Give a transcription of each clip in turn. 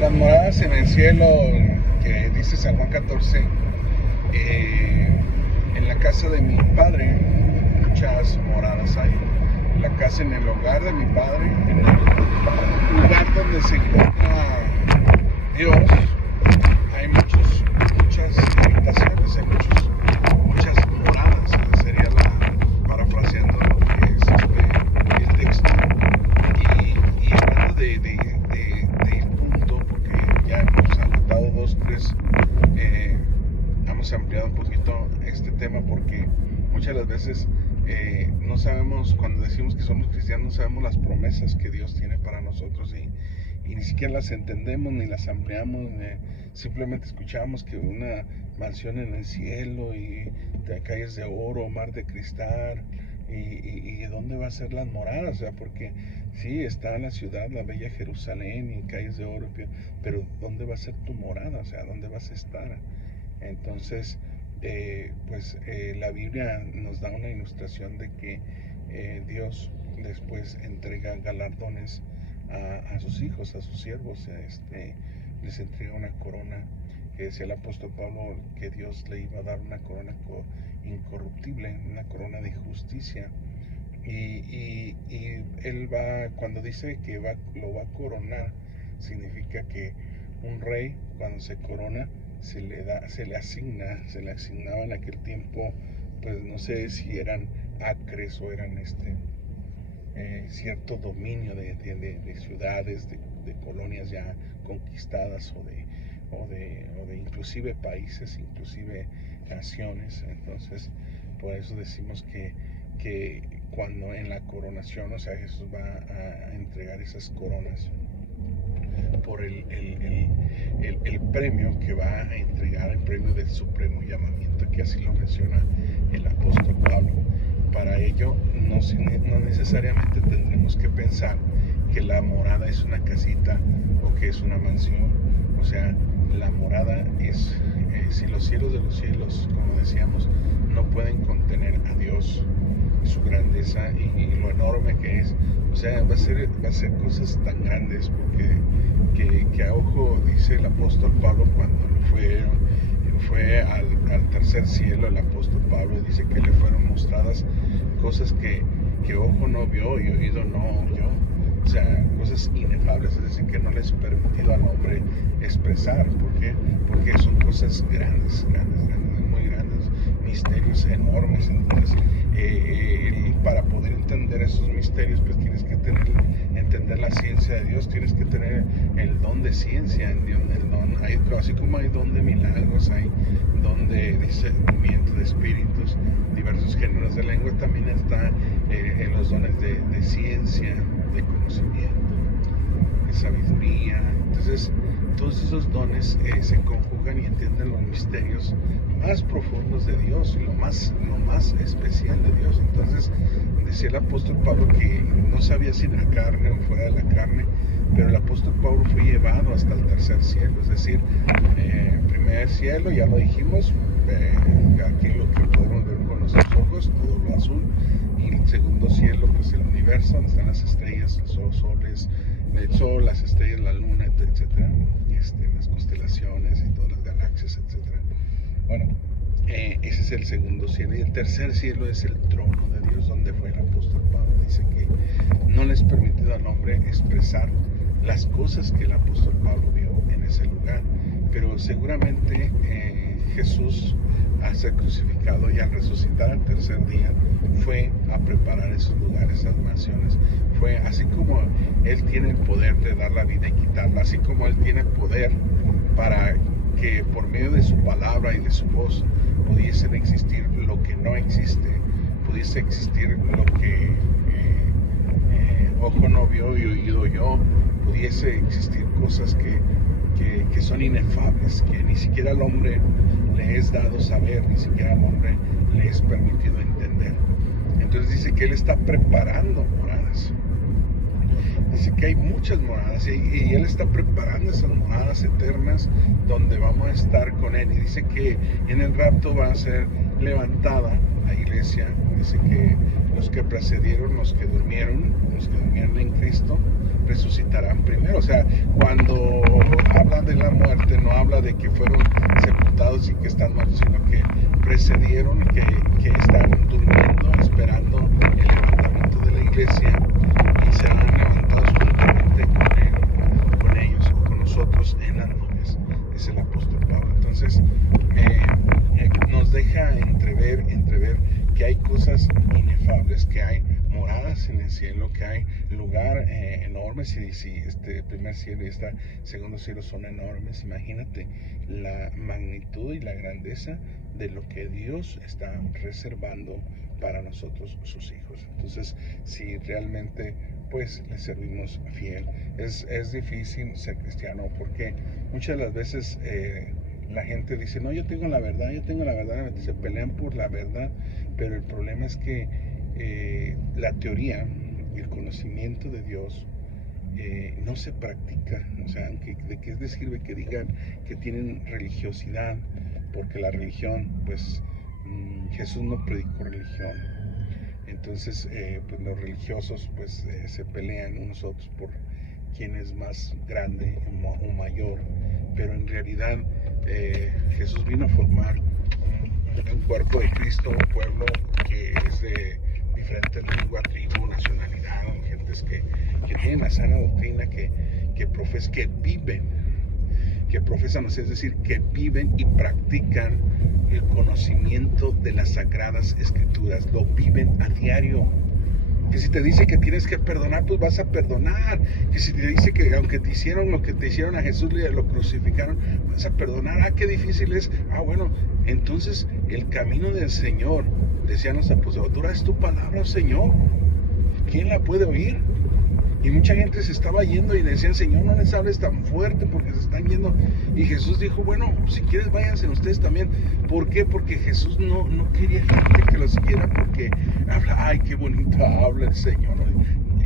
Las moradas en el cielo que dice San Juan 14, en la casa de mi padre muchas moradas hay. En la casa, en el hogar de mi padre, en el lugar donde se encuentra Dios, hay muchas habitaciones, hay muchas moradas. Esa sería parafraseando lo que es el texto. Y hablando del punto, porque ya hemos agotado 2, 3, hemos ampliado un poquito este tema, porque muchas de las veces no sabemos, cuando decimos que somos cristianos, no sabemos las promesas que Dios tiene para nosotros, y ni siquiera las entendemos ni las ampliamos. Simplemente escuchamos que una mansión en el cielo y de calles de oro, mar de cristal, y dónde va a ser las moradas. O sea, porque sí, está en la ciudad, la bella Jerusalén y calles de oro, pero ¿dónde va a ser tu morada? O sea, ¿dónde vas a estar? Entonces, la Biblia nos da una ilustración de que Dios después entrega galardones a sus hijos, a sus siervos. Les entrega una corona, que decía el apóstol Pablo que Dios le iba a dar una corona incorruptible, una corona de justicia. Y él cuando dice que lo va a coronar, significa que un rey, cuando se corona, se le asignaba en aquel tiempo, pues no sé si eran acres o eran cierto dominio de ciudades, de colonias ya conquistadas, o de inclusive países, inclusive naciones. Entonces, por eso decimos que cuando en la coronación, o sea, Jesús va a entregar esas coronas por el premio que va a entregar, el premio del supremo llamamiento, que así lo menciona el apóstol Pablo. Para ello no necesariamente tendremos que pensar que la morada es una casita o que es una mansión. O sea, la morada es, si los cielos de los cielos, como decíamos, no pueden contener a Dios, su grandeza y lo enorme que es. O sea, va a ser cosas tan grandes, porque que a ojo, dice el apóstol Pablo, cuando fue al tercer cielo, el apóstol Pablo dice que le fueron mostradas cosas que ojo no vio y oído no oyó. O sea, cosas inefables, es decir, que no les es permitido al hombre expresar. ¿Por qué? Porque son cosas grandes, muy grandes, misterios enormes. Entonces, para poder entender esos misterios, pues tienes que entender la ciencia de Dios, tienes que tener el don de ciencia, así como hay don de milagros, hay don de discernimiento de espíritus, diversos géneros de lengua, también está en los dones de ciencia, de conocimiento, de sabiduría. Entonces, todos esos dones se conjugan y entienden los misterios más profundos de Dios y lo más especial de Dios. Entonces, decía el apóstol Pablo que no sabía si en la carne o fuera de la carne, pero el apóstol Pablo fue llevado hasta el tercer cielo, es decir, primer cielo, ya lo dijimos, aquí lo que podemos ver con nuestros ojos, todo lo azul, y el segundo cielo, pues el universo, donde están las estrellas, el sol, las estrellas, la luna, etcétera, las constelaciones y todas las galaxias, etcétera. Bueno, ese es el segundo cielo. Y el tercer cielo es el trono de Dios, donde fue el apóstol Pablo. Dice que no le es permitido al hombre expresar las cosas que el apóstol Pablo vio en ese lugar, pero seguramente Jesús, al ser crucificado y al resucitar al tercer día, fue a preparar esos lugares, esas mansiones. Fue así como Él tiene el poder de dar la vida y quitarla, así como Él tiene poder para que por medio de su palabra y de su voz pudiesen existir lo que no existe, pudiese existir lo que ojo no vio y oído oyó, pudiese existir cosas que son inefables, que ni siquiera al hombre le es dado saber, ni siquiera al hombre le es permitido entender. Entonces dice que Él está preparando moradas. Dice que hay muchas moradas y Él está preparando esas moradas eternas donde vamos a estar con Él. Y dice que en el rapto va a ser levantada la iglesia. Dice que los que precedieron, los que durmieron en Cristo, resucitarán primero. O sea, cuando habla de que fueron sepultados y que están muertos, sino que precedieron, que están durmiendo, esperando el levantamiento de la iglesia y serán levantados juntamente con ellos o con nosotros en las nubes, dice el apóstol Pablo. Entonces, nos deja entrever que hay cosas inefables, que hay moradas en el cielo, que hay lugar enormes, y si este primer cielo y este segundo cielo son enormes, imagínate la magnitud y la grandeza de lo que Dios está reservando para nosotros, sus hijos. Entonces, si realmente pues le servimos fiel, es difícil ser cristiano, porque muchas de las veces la gente dice, no, yo tengo la verdad, se pelean por la verdad, pero el problema es que la teoría y el conocimiento de Dios no se practica. O sea, ¿de qué les sirve que digan que tienen religiosidad? Porque la religión, pues Jesús no predicó religión. Entonces, pues los religiosos pues se pelean unos a otros por quién es más grande o mayor, pero en realidad Jesús vino a formar un cuerpo de Cristo, un pueblo que es de diferentes lengua, tribu, nacionalidad, gentes que tienen la sana doctrina, que profesan, es decir, que viven y practican el conocimiento de las sagradas escrituras, lo viven a diario. Que si te dice que tienes que perdonar, pues vas a perdonar. Que si te dice que aunque te hicieron lo que te hicieron a Jesús, lo crucificaron, vas a perdonar. Ah, qué difícil es. Ah, bueno, entonces el camino del Señor, decían los apóstoles, dura es tu palabra, Señor. ¿Quién la puede oír? Y mucha gente se estaba yendo y le decían, Señor, no les hables tan fuerte porque se están yendo. Y Jesús dijo, bueno, si quieres váyanse ustedes también. ¿Por qué? Porque Jesús no quería gente que lo siguiera porque habla, ay, qué bonito habla el Señor.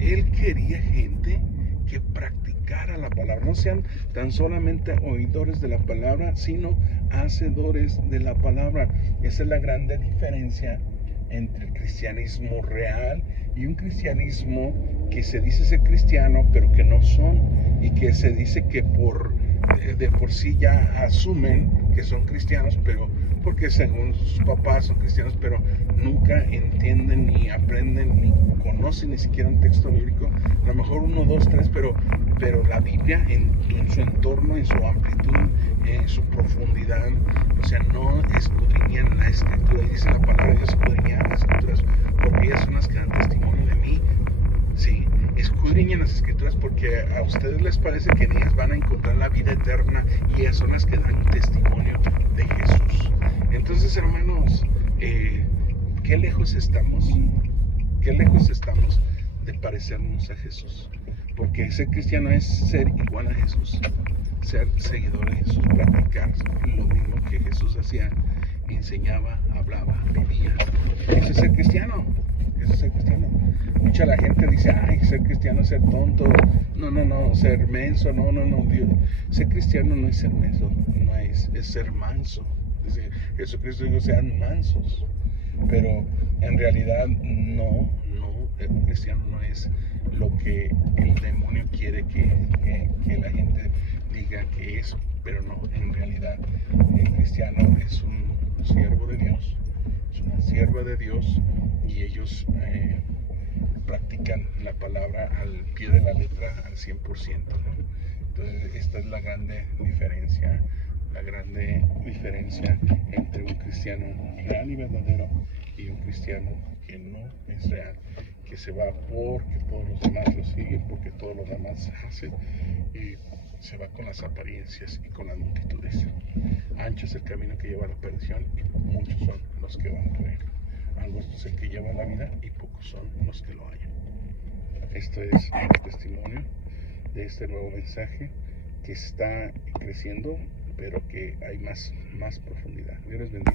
Él quería gente que practicara la palabra. No sean tan solamente oidores de la palabra, sino hacedores de la palabra. Esa es la grande diferencia entre el cristianismo real y un cristianismo que se dice ser cristiano pero que no son, y que se dice que de por sí ya asumen que son cristianos, pero porque según sus papás son cristianos, pero nunca entienden ni aprenden ni conocen ni siquiera un texto bíblico, a lo mejor 1, 2, 3, pero la Biblia en su entorno, en su amplitud, en su profundidad, o sea, no escudriñan la escritura. Y dice la palabra de Dios, escudriñan las escrituras porque ellas son las que dan testimonio de mí. Sí, escudriñen las escrituras porque a ustedes les parece que en ellas van a encontrar la vida eterna, y ellas son las que dan testimonio de Jesús. Entonces, hermanos, qué lejos estamos de parecernos a Jesús, porque ser cristiano es ser igual a Jesús, ser seguidor de Jesús, practicar lo mismo que Jesús hacía, enseñaba, hablaba, vivía. Eso es ser cristiano. Mucha la gente dice, ay, ser cristiano es ser tonto, no, ser menso, no, Dios. Ser cristiano no es ser menso, es ser manso. Dice Jesucristo dijo, sean mansos, pero en realidad no, el cristiano no es lo que el demonio quiere que la gente diga que es, pero no, en realidad el cristiano es un siervo de Dios, es una sierva de Dios, y ellos practican la palabra al pie de la letra al 100%, ¿no? Entonces esta es la grande diferencia entre un cristiano real y verdadero y un cristiano que no es real, que se va porque todos los demás lo siguen, porque todos los demás hacen, y se va con las apariencias y con las multitudes. Ancho es el camino que lleva a la perdición, y muchos son los que van por él. Angosto es el que lleva la vida, y pocos son los que lo hallan. Esto es el testimonio de este nuevo mensaje que está creciendo, pero que hay más profundidad. Dios les bendiga.